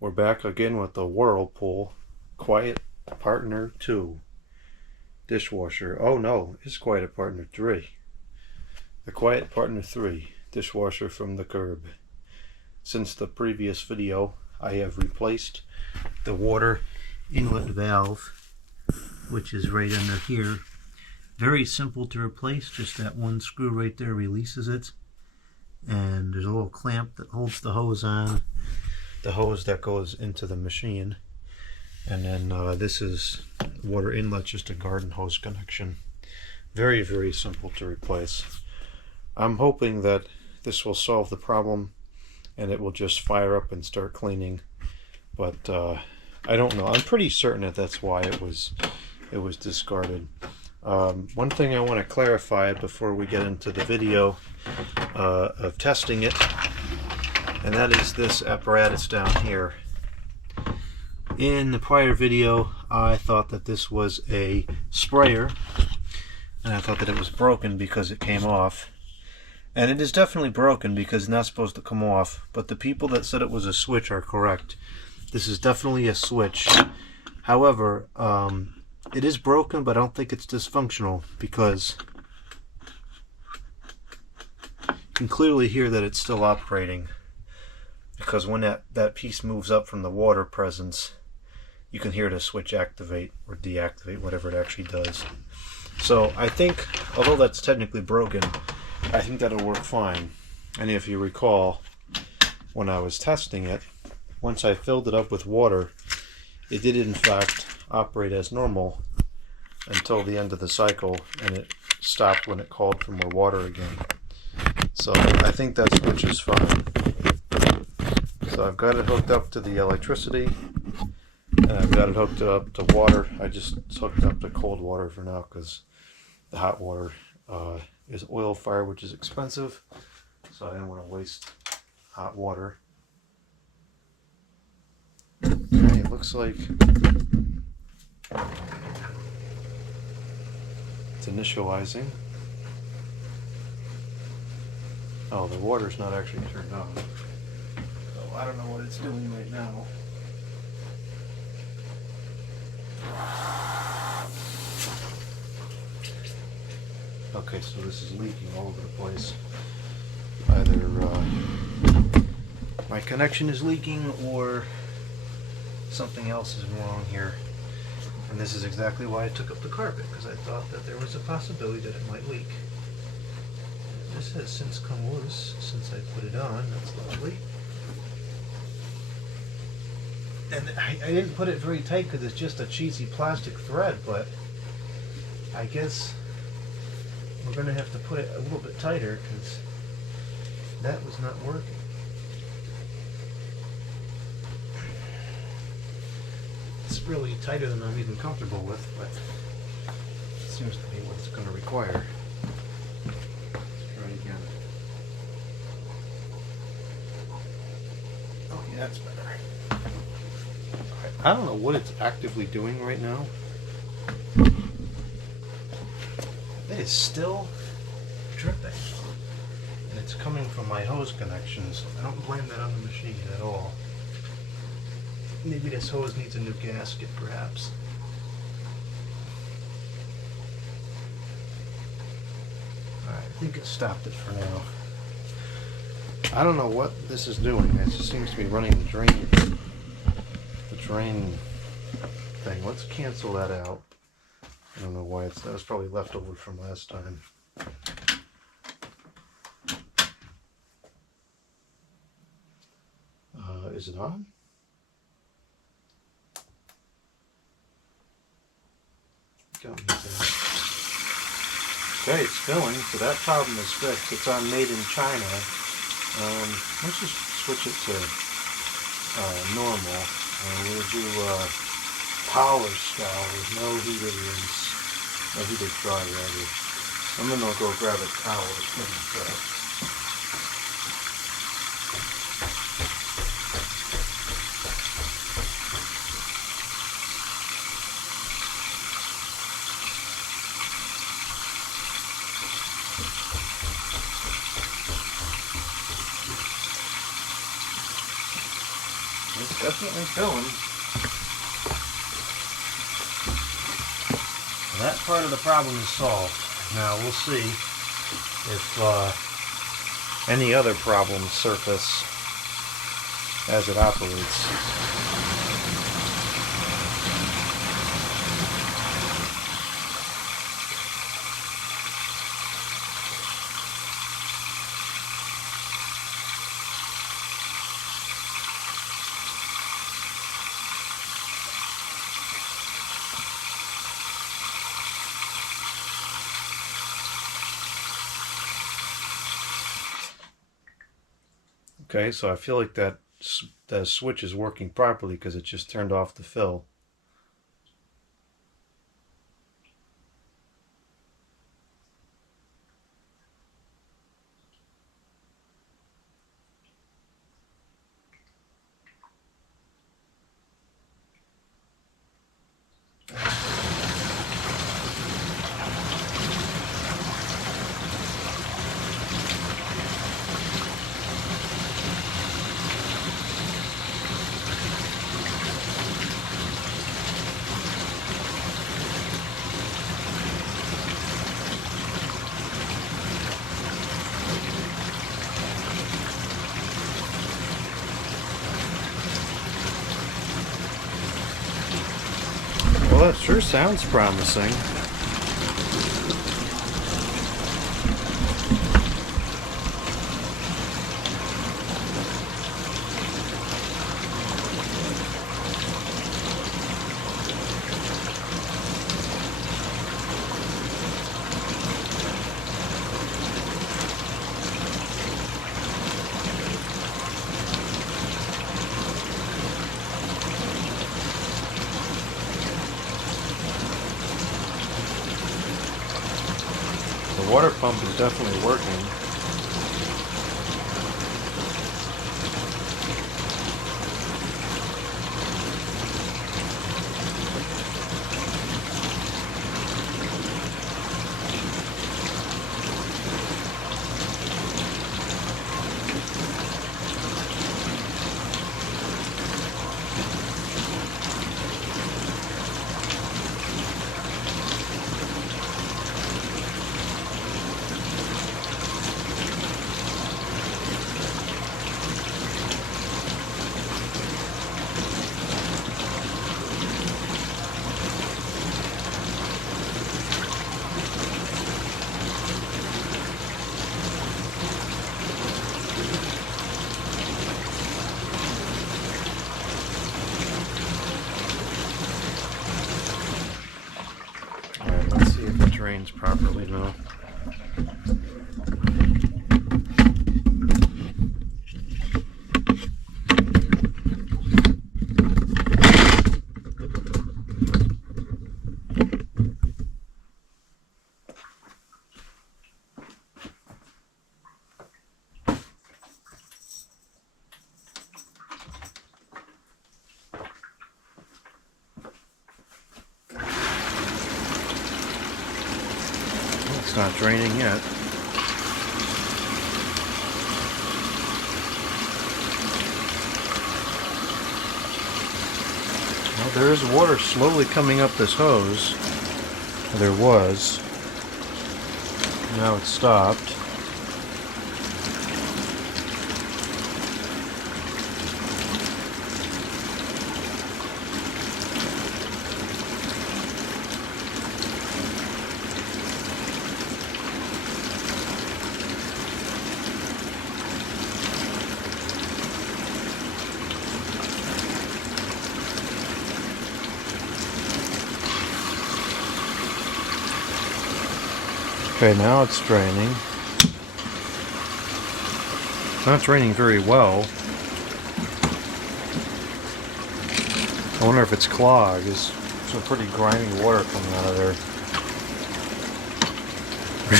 We're back again with the Whirlpool Quiet Partner 2 dishwasher. Oh no, it's Quiet Partner 3. The Quiet Partner 3 dishwasher from the curb. Since the previous video, I have replaced the water inlet valve, which is right under here. Very simple to replace, just that one screw right there releases it. And there's a little clamp that holds the hose on. The hose that goes into the machine, and then this is water inlet, just a garden hose connection. Very, very simple to replace. I'm hoping that this will solve the problem and it will just fire up and start cleaning, but I don't know. I'm pretty certain that that's why it was discarded. One thing I want to clarify before we get into the video of testing it, and that is this apparatus down here. In the prior video, I thought that this was a sprayer, and I thought that it was broken because it came off. And it is definitely broken because it's not supposed to come off, but the people that said it was a switch are correct. This is definitely a switch. However, it is broken, but I don't think it's dysfunctional, because you can clearly hear that it's still operating. Because when that piece moves up from the water presence, you can hear the switch activate or deactivate, whatever it actually does. So I think, although that's technically broken, I think that'll work fine. And if you recall, when I was testing it, once I filled it up with water, it did in fact operate as normal until the end of the cycle, and it stopped when it called for more water again. So I think that switch is fine. So I've got it hooked up to the electricity, and I've got it hooked up to water. I just hooked up to cold water for now because the hot water is oil fire, which is expensive, so I didn't want to waste hot water. Okay, it looks like it's initializing. Oh, the water's not actually turned on. I don't know what it's doing right now. Okay, so this is leaking all over the place. Either my connection is leaking or something else is wrong here. And this is exactly why I took up the carpet, because I thought that there was a possibility that it might leak. This has since come loose since I put it on. That's lovely. And I didn't put it very tight because it's just a cheesy plastic thread, but I guess we're going to have to put it a little bit tighter because that was not working. It's really tighter than I'm even comfortable with, but it seems to be what it's going to require. Let's try it again. Okay, that's better. I don't know what it's actively doing right now. It is still dripping. And it's coming from my hose connections. I don't blame that on the machine at all. Maybe this hose needs a new gasket, perhaps. Alright, I think it stopped it for now. I don't know what this is doing. It just seems to be running the drain thing. Let's cancel that out. I don't know why that was probably left over from last time. Is it on? Okay, it's filling, so that problem is fixed. It's on Made in China. Let's just switch it to normal. We'll do polish style with no heated rinse, no heated dry rather. I'm gonna go grab a towel to clean this up. It's definitely filling. That part of the problem is solved. Now we'll see if any other problems surface as it operates. Okay, so I feel like that the switch is working properly because it just turned off the fill. Well, that sure sounds promising. The water pump is definitely working. Alright, let's see if it drains properly now. It's not draining yet. Well, there is water slowly coming up this hose. There was. Now it's stopped. Okay, now it's draining. It's not draining very well. I wonder if it's clogged. There's some pretty grimy water coming out of there.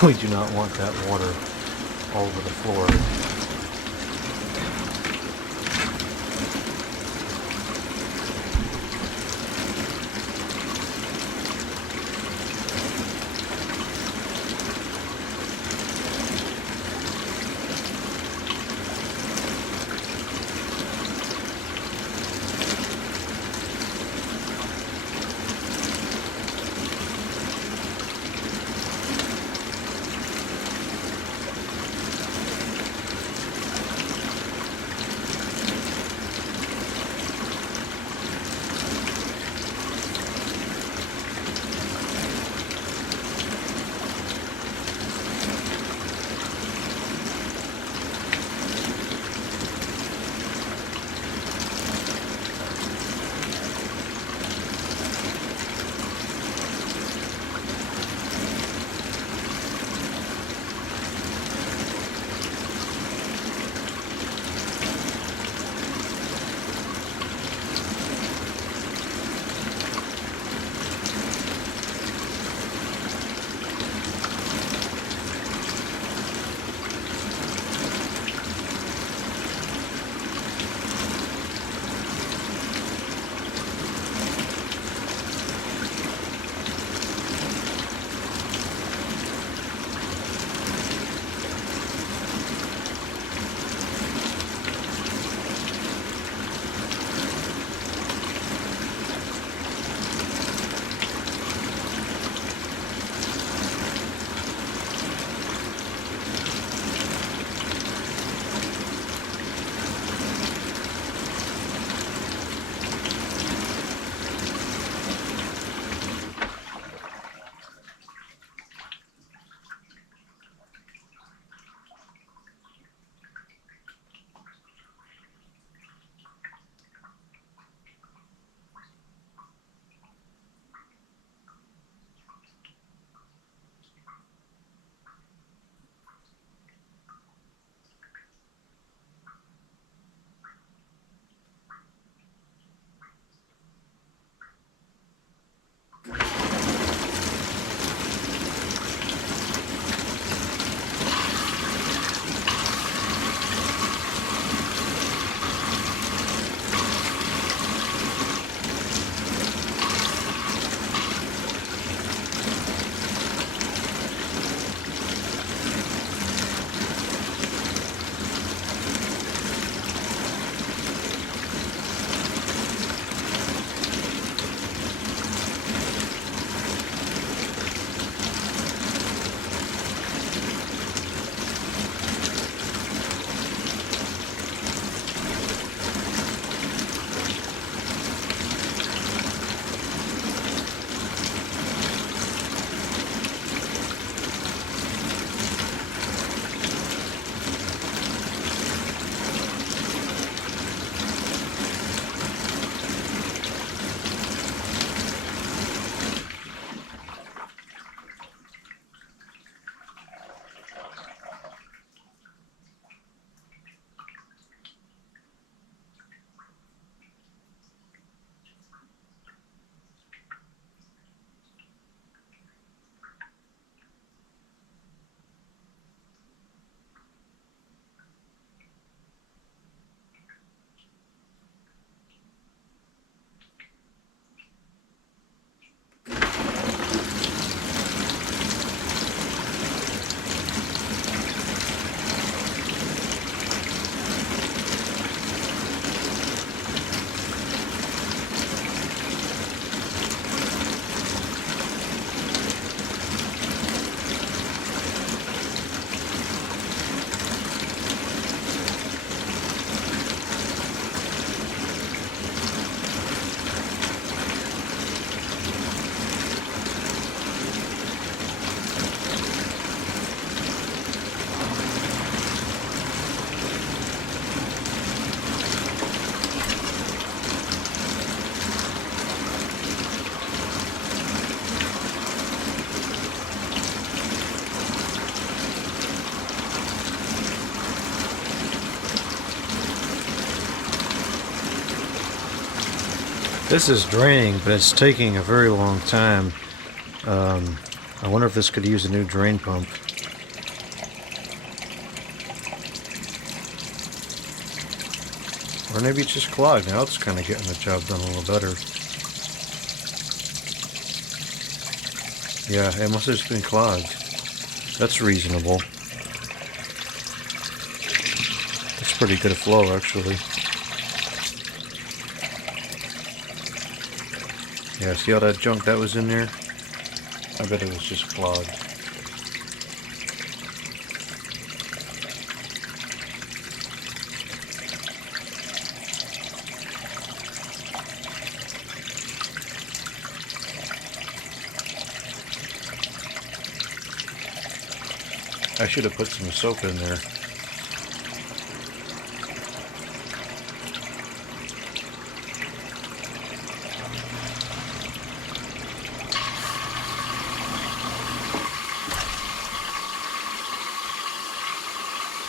Really do not want that water all over the floor. This is draining, but it's taking a very long time. I wonder if this could use a new drain pump. Or maybe it's just clogged. Now it's kind of getting the job done a little better. Yeah, it must have just been clogged. That's reasonable. It's pretty good flow, actually. Yeah, see all that junk that was in there? I bet it was just clogged. I should have put some soap in there.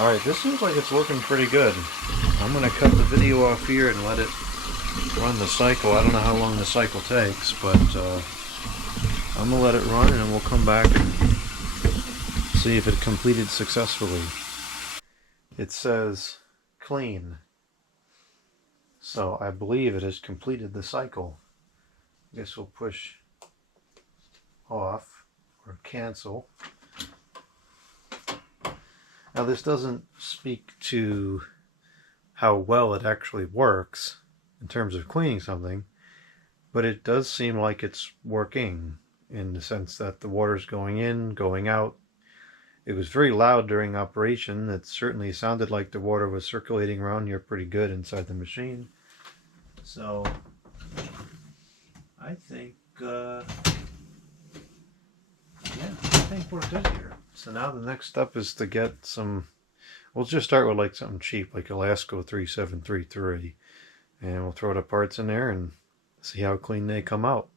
Alright, this seems like it's working pretty good. I'm going to cut the video off here and let it run the cycle. I don't know how long the cycle takes, but I'm going to let it run and we'll come back and see if it completed successfully. It says clean. So I believe it has completed the cycle. I guess we'll push off or cancel. Now this doesn't speak to how well it actually works in terms of cleaning something, but it does seem like it's working in the sense that the water's going in, going out. It was very loud during operation. It certainly sounded like the water was circulating around here pretty good inside the machine. So I think, yeah, I think we're good here. So now the next step is to get some, we'll just start with like something cheap, like Elasco 3733. And we'll throw the parts in there and see how clean they come out.